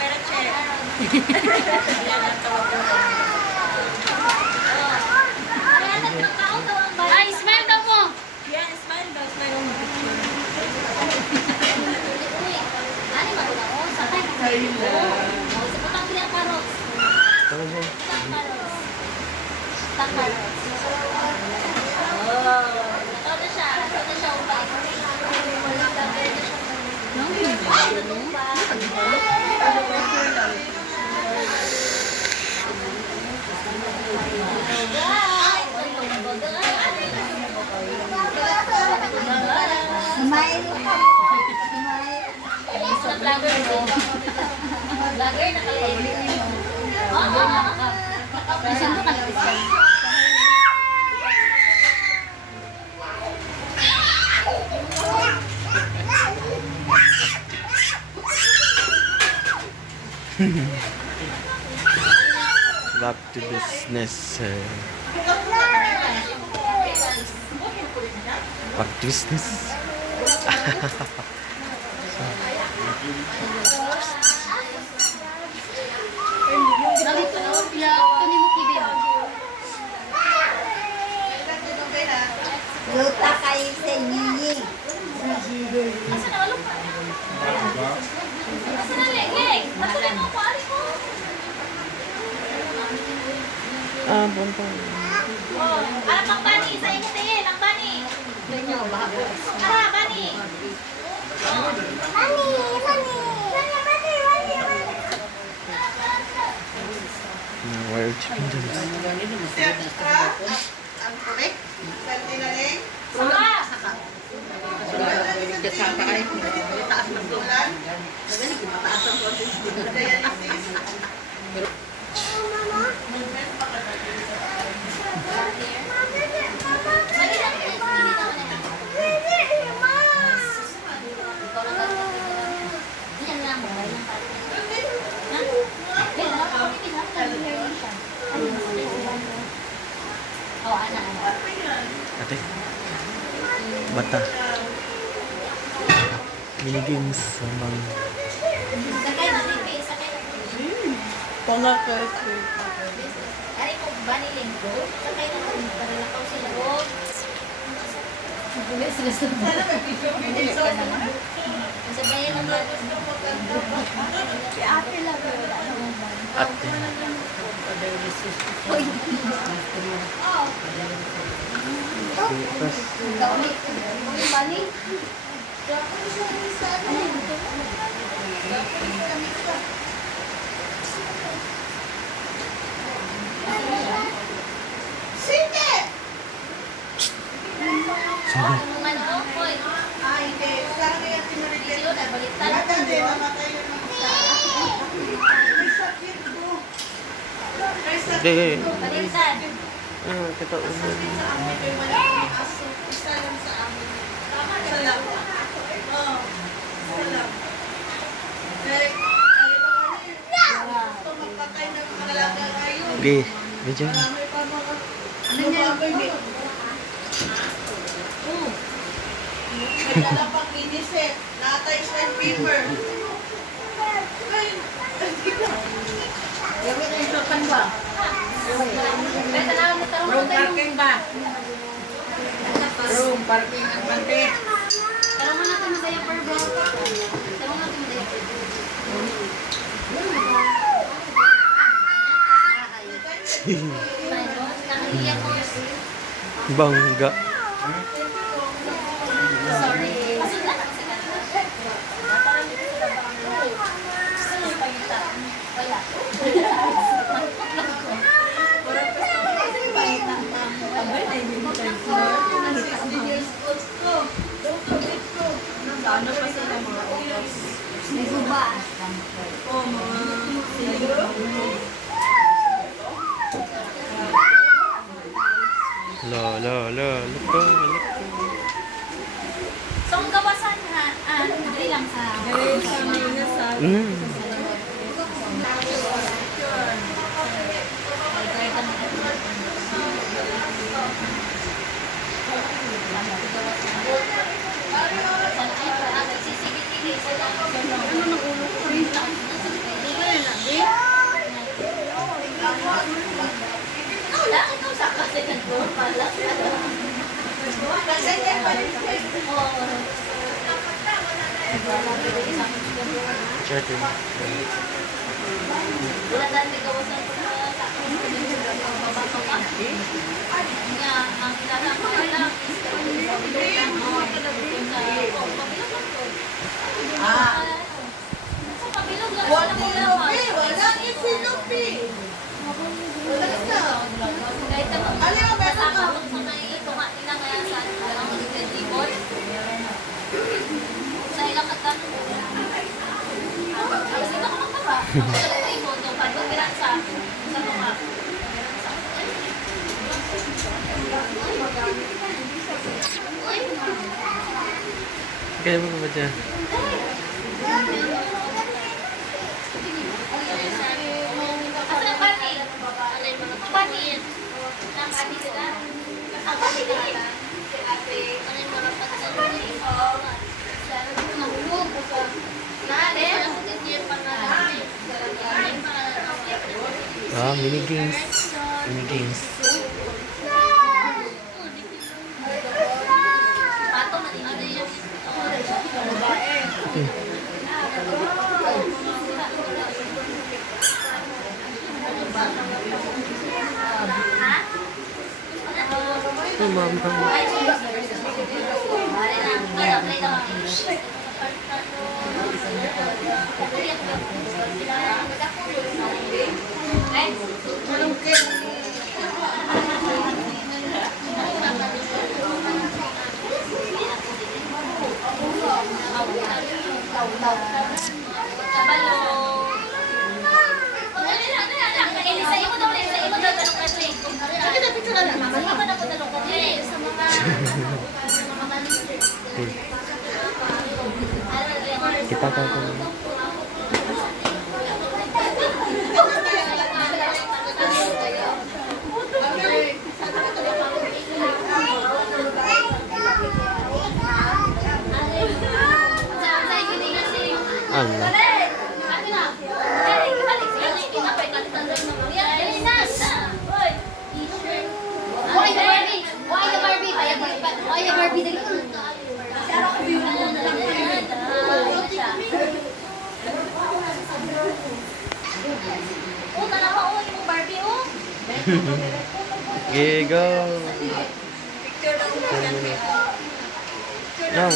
camera check. Yan ang tawag ko. Ay, smile daw mo. Yan, smile daw. Smile daw. Ano ba ito? Sakay. Ayun lang. Sa putang bilang carrots. Putang carrots. Putang carrots. Oh. Ito na siya. Ito na siya. Upay. Smile. Sa vlogger mo. Vlogger na kayo. Oo. Saan mo ka? Back to business. Back to business. Nalito na siya. Ito ni mo kibig. Luta kayo sa Nini. Asa na walong pa? Asa na leng? Matuloy mo ko. Ari ko. Ah, bunta. Oh, ara pang bani sa imo te, lang bani. Ara bani. Wired chicken drums. Saka. Oh, anak. Ate. Bata. Minigames sa mga... Sakay na rin, sakay na rin. Pangakit. Ari ko bani linggo, sakay na rin para lakaw sila. Oh. Bulis sila sa sabayan ng mga si ate lang wala naman ba? Ate. Hoy. Tapos, Hoy, bani. sabi. Ano, hoy. Sino na baliktad? Hindi. Baliktad. Ah, kita ulo. Sige, medyo na. Ano niya? Room parking ba? Room parking ang bante. Tara mo natin masaya per bro. Tara mo natin masaya per bro. Nakahiya ko. Bangga. Sorry. Wala. Ano pa sila mga oras? May guba. Oh, mga siliro. Lupa. So, ang gawasan ha, dali lang sa... Dahil sa mga sa... Chat eh. Wala dati gawasan ko na tapos niya ang ilalang ko lang is sa pabilog lang Wala yung sinupi. Wala na. kahit ako Ano yung meron ka? sa naiito nga nila kaya sa ang ikot sa ilang kata kasi ito ka magtaba sa ikot no pag piransa sa mga Kaya mo ba dyan? asa ang bani? Ang bani? Ang bani sila? Ang bani din. Si ate, ano yung mga pagsasabi? Nade? Ah, mini games. Mini games. Pato man ano yung ha? Oh, mama. Ay, play na. Ay, kabalo. Elisa, imo daw dalong kasi. Sige na picture na. Imo na po dalong kasi sa mga Kita ka ko. Allah. Gigo. No.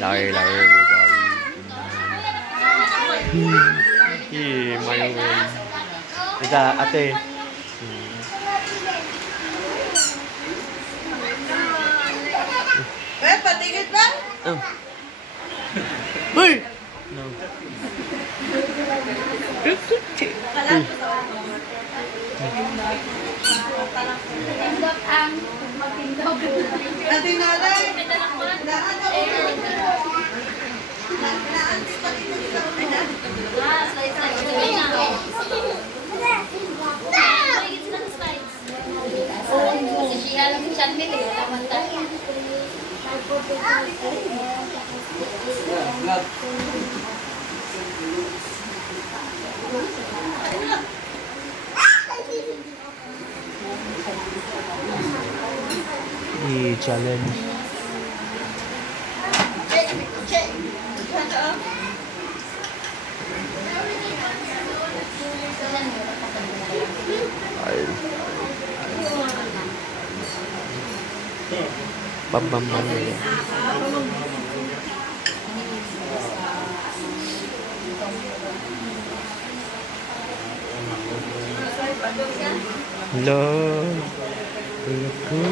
Lagi mayo. Ita ate. Patigit ba? Oh. Hoy. No. Ate Nalay. I-challenge. Ay. Pambambang nila. Hello. Hello.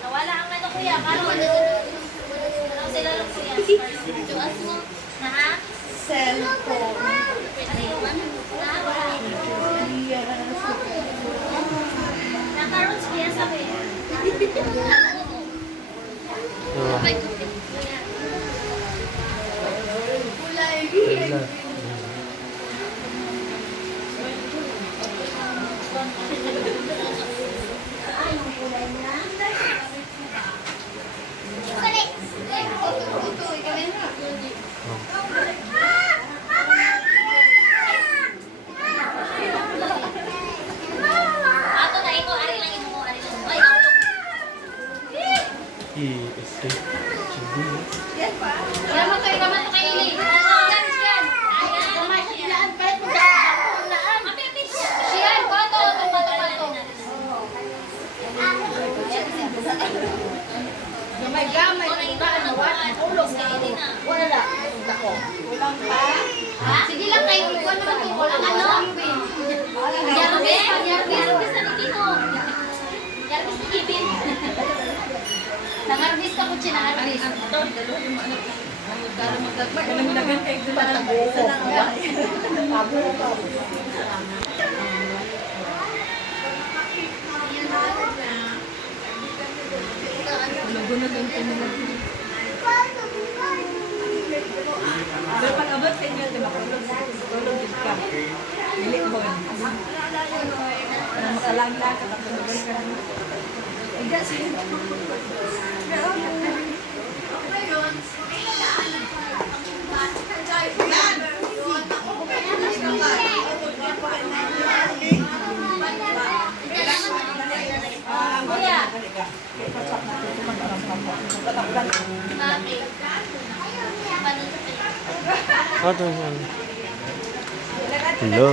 Nawala ang ano kuya, karon. Ano sila lang kuya? Tuas mo. Na ha? Cellphone. Ano yung ano? Nakaroon kuya sabi. Oh, Okay. wala. Ato na iko, ari lang imo, ari lang. Ay, auto. Isi. Chibu. Yaman kayo, gaman to kay Ili. Yan, yan. Ayan. Gaman siya. Kahit mo sa laan. Siya, pato, pato. Gamay-gamay. Ulog sa Ili na. Wala. Ako. Walang pa. Ha? Sige lang kayo, ikuan naman to. Ang ano? Yarbis na ni Tito. Yarbis ni Kevin. Nangarbis ka po siya, nangarbis. Naglagan kayo sa mga buko. Pero pag abot sa inyo, di ba? Tulog din ka. Dili mo. Makalanglang ka, tapos ka. Igas. Kuya. Bakit? Ano yan? Hello.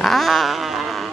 Ah!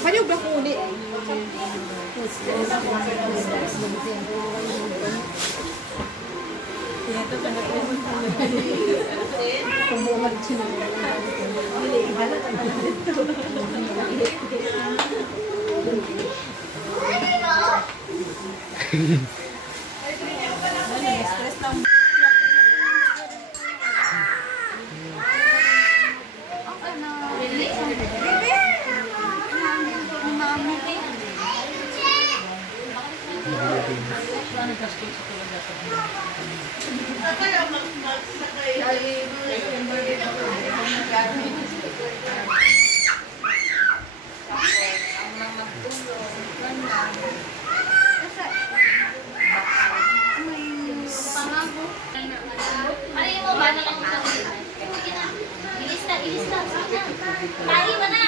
Panyog ba ko uli? Ano yung mo ba? Sige na. Ilis na. Tahi mo na.